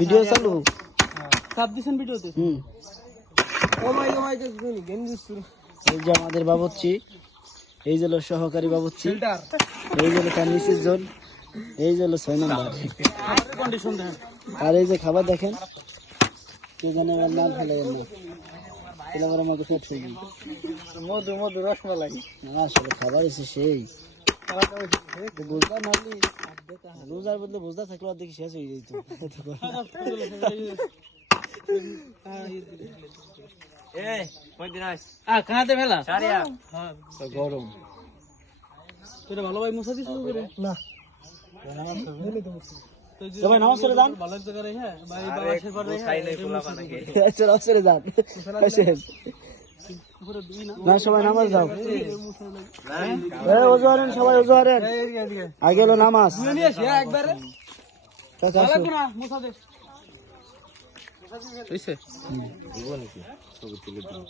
video চালু sub দিছেন ভিডিওতে ও মাই দেখুন গেম দিছু এই যে আমাদের বাবুর্চি এই যে হলো সহকারী বাবুর্চি এই যে হলো তার নিচের জন এই যে হলো 6 নম্বর আমাদের কন্ডিশন দেখেন আর এই যে খাবার দেখেন কে জানে আমার নাম ফেলে না এলা বড় মতো খেয়ে ছুঁই মধু মধু রসমালাই না আসলে খাবার এসে সেই বুঝলা নালি রোজার বদলে বুঝলা থাকলে আর দেখি শেষ হয়ে যেত খাতে ফেলা গরম তোরা ভালো ভাই মুসা দিছিস না সবাই নামাজ পড়ে যান ভালো লাগতে করে হ্যাঁ ভাই বাবা পর রে খাই নাই পোলা বানাকে আচ্ছা নামাজ পড়ে যান আসেন না সবাই নামাজ দাও ওযু করেন সবাই ওযু করেন আগে হলো নামাজ নিয়ে আসি একবারে চাচা আসো ভালো না মুসা দে হইছে দিব নাকি ছবি তুলে দিন